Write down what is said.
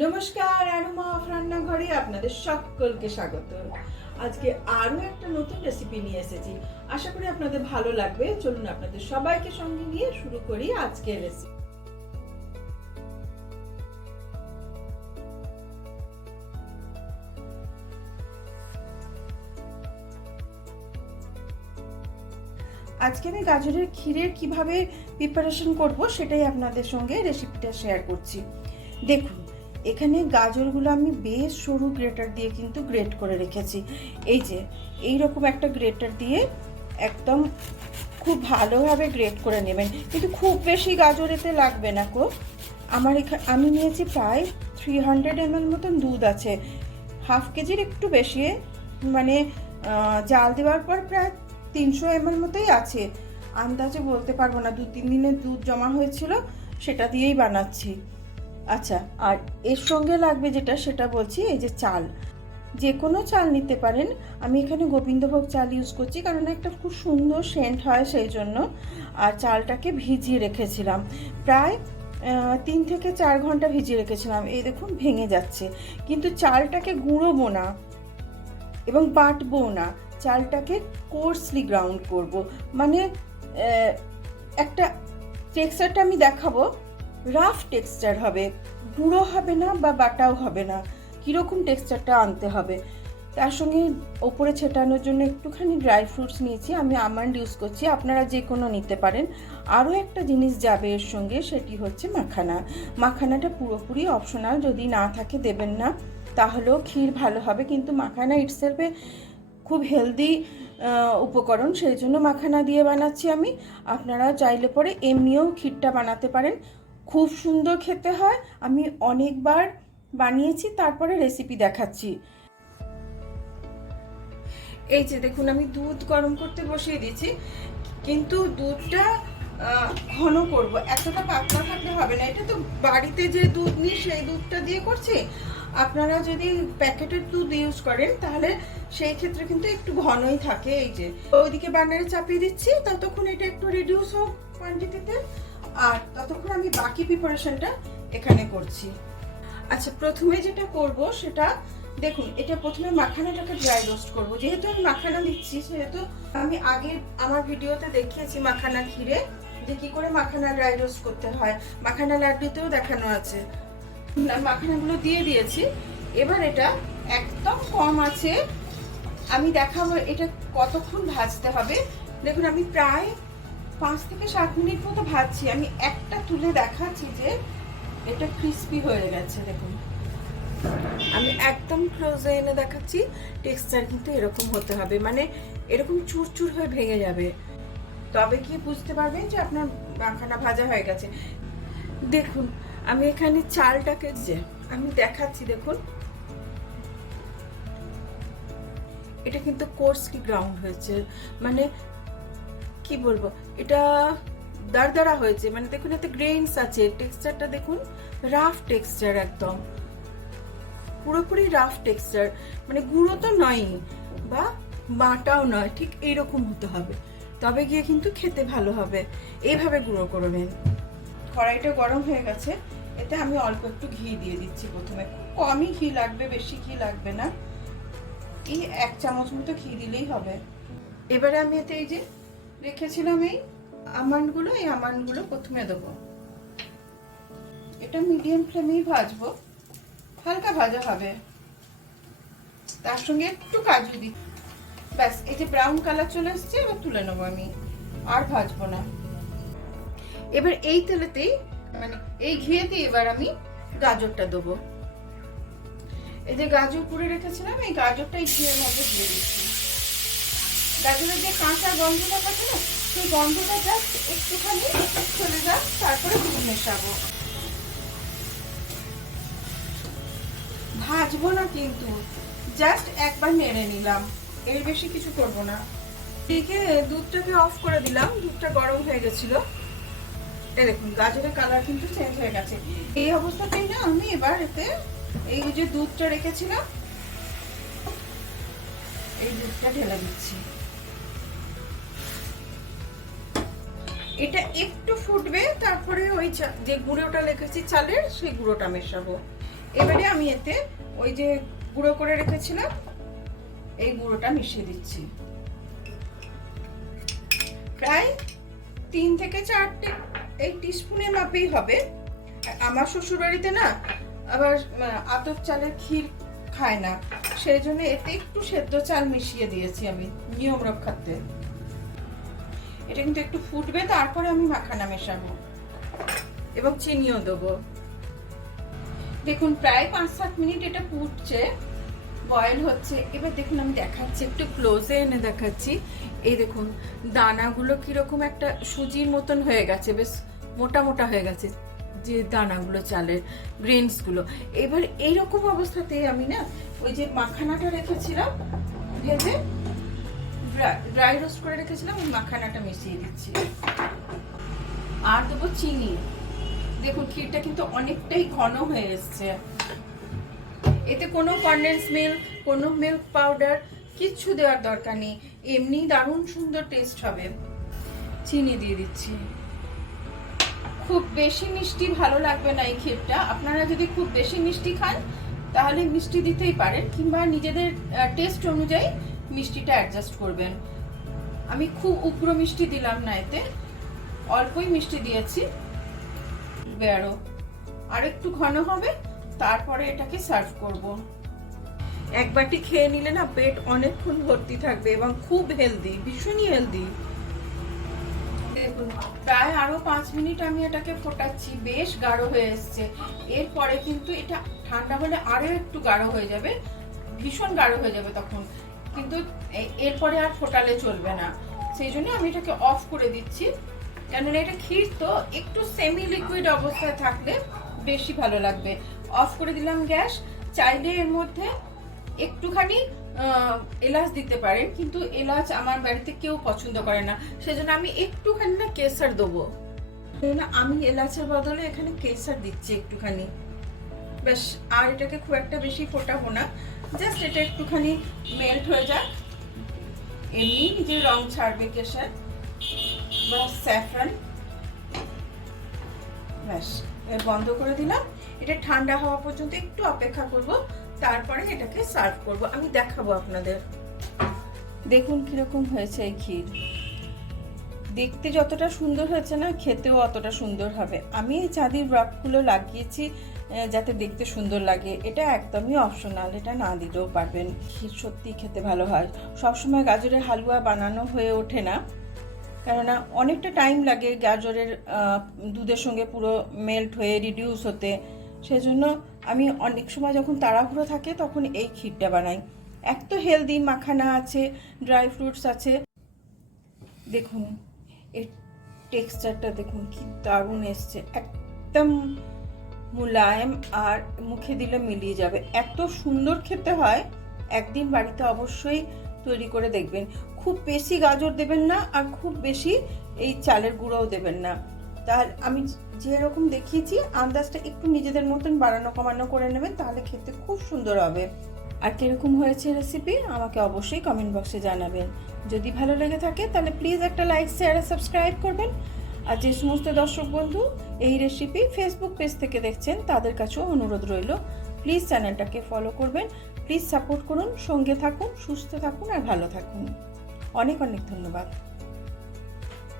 নমস্কার, আনুমা অফ রান্নাঘরে আপনাদের সকলকে স্বাগত। আজকে আরও একটা নতুন রেসিপি নিয়ে এসেছি। আশা করি আপনাদের ভালো লাগবে। চলুন আপনাদের সবাইকে সঙ্গে নিয়ে শুরু করি আজকের রেসিপি আজকে আমি গাজরের ক্ষীরের কীভাবে প্রিপারেশন করব সেটাই আপনাদের সঙ্গে রেসিপিটা শেয়ার করছি। দেখুন এখানে গাজরগুলো আমি বেশ সরু গ্রেটার দিয়ে কিন্তু গ্রেট করে রেখেছি। এই যে এই রকম একটা গ্রেটার দিয়ে একদম খুব ভালোভাবে গ্রেট করে নেবেন। কিন্তু খুব বেশি গাজর এতে লাগবে না কো আমার এখানে আমি নিয়েছি প্রায় থ্রি হান্ড্রেড এমএল মতন দুধ আছে। হাফ কেজির একটু বেশি মানে জাল দেওয়ার পর প্রায় তিনশো এমএল মতোই আছে। আন্দাজে বলতে পারব না দু তিন দিনের দুধ জমা হয়েছিল, সেটা দিয়েই বানাচ্ছি। আচ্ছা আর এর সঙ্গে লাগবে যেটা, সেটা বলছি, এই যে চাল। যে কোনো চাল নিতে পারেন। আমি এখানে গোবিন্দভোগ চাল ইউজ করছি, কারণ একটা খুব সুন্দর সেন্ট হয় সেই জন্য। আর চালটাকে ভিজিয়ে রেখেছিলাম। প্রায় তিন থেকে চার ঘণ্টা ভিজিয়ে রেখেছিলাম। এই দেখুন, ভেঙে যাচ্ছে। কিন্তু চালটাকে গুঁড়োবো না এবং বাটবো না। চালটাকে কোর্সলি গ্রাউন্ড করব। মানে একটা টেক্সচারটা আমি দেখাবো। রাফ টেক্সচার হবে, গুঁড়ো হবে না বা বাটাও হবে না, কীরকম টেক্সচারটা আনতে হবে? তার সঙ্গে ওপরে ছেটানোর জন্য একটুখানি ড্রাই ফ্রুটস নিয়েছি, আমি আমন্ড ইউজ করছি, আপনারা যে কোনো নিতে পারেন। আরও একটা জিনিস যাবে এর সঙ্গে, সেটি হচ্ছে মাখানা। মাখানাটা পুরোপুরি অপশনাল যদি না থাকে দেবেন না, তাহলেও ক্ষীর ভালো হবে, কিন্তু মাখানা ইটসেলফে খুব হেলদি উপকরণ, সেই জন্য মাখানা দিয়ে বানাচ্ছি আমি। আপনারা চাইলে পরে এমনিও ক্ষীরটা বানাতে পারেন। খুব সুন্দর খেতে হয়। আমি অনেকবার বানিয়েছি, তারপরে রেসিপি দেখাচ্ছি। এই যে দেখুন, আমি দুধ গরম করতে বসিয়ে দিয়েছি। কিন্তু দুধটা ঘন করব। এতটা পাতলা থাকলে হবে না। এটা তো বাড়িতে যে দুধ নিই, সেই দুধটা দিয়ে করছি। আপনারা যদি প্যাকেটের দুধ ইউজ করেন, তাহলে সেই ক্ষেত্রে কিন্তু একটু ঘনই থাকে। এই যে, ওইদিকে বানারে চাপিয়ে দিচ্ছি। ততক্ষণ এটা একটু রিডিউস হোক কোয়ান্টিটিতে আর ততক্ষণ আমি বাকি প্রিপারেশনটা এখানে করছি। আচ্ছা প্রথমে যেটা করব সেটা, দেখুন, এটা প্রথমে মাখানাটাকে ড্রাই রোস্ট করব। যেহেতু আমি মাখানা দিচ্ছি, সেহেতু আমি আগে আমার ভিডিওতে দেখিয়েছি মাখানা ক্ষীরে, যে কি করে মাখানা ড্রাই রোস্ট করতে হয়। মাখানা লাড্ডুতেও দেখানো আছে। মাখানাগুলো দিয়ে দিয়েছি। এবার এটা একদম কম আছে। আমি দেখাবো এটা কতক্ষণ ভাজতে হবে। দেখুন, আমি প্রায় পাঁচ থেকে সাত মিনিট মতো ভাজছি। আমি একটা তুলে দেখাচ্ছি যে এটা ক্রিস্পি হয়ে গেছে, দেখুন। আমি একদম ক্লোজে এনে দেখাচ্ছি টেক্সচার কিন্তু এরকম হতে হবে। মানে এরকম চুরচুর হয়ে ভেঙে যাবে। তবে কি বুঝতে পারবেন যে আপনার মাখানা ভাজা হয়ে গেছে? দেখুন, আমি এখানে চালটাকে যে আমি দেখাচ্ছি, দেখুন। এটা কিন্তু কোর্সলি গ্রাউন্ড হয়েছে। মানে কি বলব? এটা দারদারা হয়েছে। মানে দেখুন, এতে গ্রেইনস আছে। টেক্সচারটা দেখুন রাফ টেক্সচার একদম। পুরোপুরি রাফ টেক্সচার মানে গুঁড়ো তো নয়ই, বা বাটাও নয়, ঠিক এইরকম হতে হবে। তবে গিয়ে কিন্তু খেতে ভালো হবে। এইভাবে গুঁড়ো করবেন কড়াইটা গরম হয়ে গেছে। এতে আমি অল্প একটু ঘি দিয়ে দিচ্ছি প্রথমে। কমই ঘি লাগবে, বেশি ঘি লাগবে না। এই এক চামচ মতো ঘি দিলেই হবে। এবারে আমি এতে এই যে রেখেছিলাম এই আমন্ডগুলো এই আমন্ডগুলো প্রথমে দেবো। এটা মিডিয়াম ফ্লেমেই ভাজবো। হালকা ভাজা হবে। তার সঙ্গে একটু কাজু দিই ব্যাস, এই যে ব্রাউন কালার চলে এসছে, এবার তুলে নেব আমি। আর ভাজবো না। এবার এই তেলেতেই মানে এই ঘিয়েতে এবার আমি গাজরটা দেবো। এই যে গাজর পুড়ে রেখেছিলাম, এই গাজরটা এই ঘিয়ের মধ্যে দিয়ে দিচ্ছি। গাজরের যে কাঁচা গন্ধটা থাকে না, সেই গন্ধটা জাস্ট একটুখানি চলে যাক, তারপরে দুধ মেশাবো। ভাজবো না কিন্তু জাস্ট একবার নেড়ে নিলাম। এর বেশি কিছু করব না। এদিকে দুধটাকে অফ করে দিলাম, দুধটা গরম হয়ে গেছিল। দেখুন, গাজরের কালার কিন্তু চেঞ্জ হয়ে গেছে। এই অবস্থাতেই না আমি এবার এতে এই যে দুধটা রেখেছিলাম, এই দুধটা ঢেলে দিচ্ছি। এটা একটু ফুটবে, তারপরে ওই যে গুঁড়োটা রেখেছি চালের, সেই গুঁড়োটা মেশাবো। এবারে আমি এতে ওই যে গুঁড়ো করে রেখেছিলাম, এই গুঁড়োটা মিশিয়ে দিচ্ছি। প্রায় তিন থেকে চারটে, এই টিস্পুনের মাপেই হবে। আমার শ্বশুর বাড়িতে না, আবার আতপ চালের ক্ষীর খায় না। সেই জন্য এতে একটু সেদ্ধ চাল মিশিয়ে দিয়েছি আমি, নিয়ম রক্ষার্থে। এটা কিন্তু একটু ফুটবে, তারপরে আমি মাখানা মেশাবো। এবং চিনিও দেবো। দেখুন, প্রায় পাঁচ সাত মিনিট এটা ফুটছে বয়েল হচ্ছে। এবার দেখুন, আমি দেখাচ্ছি, একটু ক্লোজে এনে দেখাচ্ছি। এই দেখুন, দানাগুলো কীরকম একটা সুজির মতন হয়ে গেছে, বেশ মোটা মোটা হয়ে গেছে, যে দানাগুলো চালের গ্রেনসগুলো এবার এইরকম অবস্থাতে আমি না, ওই যে মাখানাটা রেখেছিলাম, ভেজে ড্রাই রোস্ট করে রেখেছিলাম, ওই মাখানাটা মিশিয়ে দিচ্ছি। আর দেবো চিনি। দেখুন, ক্ষীরটা কিন্তু অনেকটাই ঘন হয়ে এসছে। এতে কোনো কন্ডেন্স মিল্ক কোনো মিল্ক পাউডার কিচ্ছু দেওয়ার দরকার নেই। এমনি দারুণ সুন্দর টেস্ট হবে। চিনি দিয়ে দিচ্ছি। খুব বেশি মিষ্টি ভালো লাগবে না এই ক্ষীরটা। আপনারা যদি খুব বেশি মিষ্টি খান, তাহলে মিষ্টি দিতেই পারেন, কিংবা নিজেদের টেস্ট অনুযায়ী মিষ্টিটা অ্যাডজাস্ট করবেন। আমি খুব উগ্র মিষ্টি দিলাম না এতে, অল্পই মিষ্টি দিয়েছি। বেরো আর একটু ঘন হবে, তারপরে এটাকে সার্ভ করব। এক বাটি খেয়ে নিলে না পেট অনেকক্ষণ ভর্তি থাকবে এবং খুব হেলদি ভীষণই হেলদি প্রায় আরও পাঁচ মিনিট আমি এটাকে ফোটাচ্ছি, বেশ গাঢ় হয়ে এসছে। এরপরে কিন্তু এটা ঠান্ডা হলে আরও একটু গাঢ় হয়ে যাবে, ভীষণ গাঢ় হয়ে যাবে তখন। কিন্তু এরপরে আর ফোটালে চলবে না। সেই জন্য আমি এটাকে অফ করে দিচ্ছি। কেননা এটা ক্ষীর তো একটু সেমি লিকুইড অবস্থায় থাকলে বেশি ভালো লাগবে। অফ করে দিলাম গ্যাস। চাইলে এর মধ্যে একটুখানি এলাচ দিতে পারেন। কিন্তু এলাচ আমার বাড়িতে কেউ পছন্দ করে না। সেজন্য আমি একটুখানি না কেসার দেবো। আমি এলাচের বদলে এখানে কেসার দিচ্ছি একটুখানি। বেশ, আর এটাকে খুব একটা বেশি ফোটাবো না। জাস্ট এটা একটুখানি মেল্ট হয়ে যাক। এমনি নিজের রং ছাড়বে কেসার বা স্যাফরান ব্যাস এর বন্ধ করে দিলাম। এটা ঠান্ডা হওয়া পর্যন্ত একটু অপেক্ষা করব, তারপরে এটাকে সার্ভ করব। আমি দেখাবো আপনাদের। দেখুন কীরকম হয়েছে এই ক্ষীর। দেখতে যতটা সুন্দর হয়েছে না, খেতেও অতটা সুন্দর হবে। আমি এই চাঁদির রকগুলো লাগিয়েছি যাতে দেখতে সুন্দর লাগে, এটা একদমই অপশনাল এটা না দিলেও পারবেন। ক্ষীর সত্যি খেতে ভালো হয়। সবসময় গাজরের হালুয়া বানানো হয়ে ওঠে না। কেননা অনেকটা টাইম লাগে গাজরের দুধের সঙ্গে পুরো মেল্ট হয়ে রিডিউস হতে। সেজন্য আমি অনেক সময় যখন তাড়াহুড়ো থাকে, তখন এই ক্ষীরটা বানাই। এক তো হেলদি মাখানা আছে ড্রাই ফ্রুটস আছে। দেখুন, এর টেক্সচারটা দেখুন, কি দারুণ এসছে। একদম মুলায়েম আর মুখে দিলে মিলিয়ে যাবে। এত সুন্দর খেতে হয়, একদিন বাড়িতে অবশ্যই তৈরি করে দেখবেন। খুব বেশি গাজর দেবেন না আর খুব বেশি এই চালের গুঁড়োও দেবেন না। তাহলে আমি যেরকম দেখিয়েছি, আন্দাজটা একটু নিজেদের মতন বাড়ানো কমানো করে নেবেন, তাহলে খেতে খুব সুন্দর হবে। আর কীরকম হয়েছে রেসিপি আমাকে অবশ্যই কমেন্ট বক্সে জানাবেন। যদি ভালো লেগে থাকে, তাহলে প্লিজ একটা লাইক শেয়ার সাবস্ক্রাইব করবেন। আর যে সমস্ত দর্শক বন্ধু, এই রেসিপি ফেসবুক পেজ থেকে দেখছেন, তাদের কাছেও অনুরোধ রইল। প্লিজ চ্যানেলটাকে ফলো করবেন। প্লিজ সাপোর্ট করুন। সঙ্গে থাকুন, সুস্থ থাকুন আর ভালো থাকুন। অনেক অনেক ধন্যবাদ।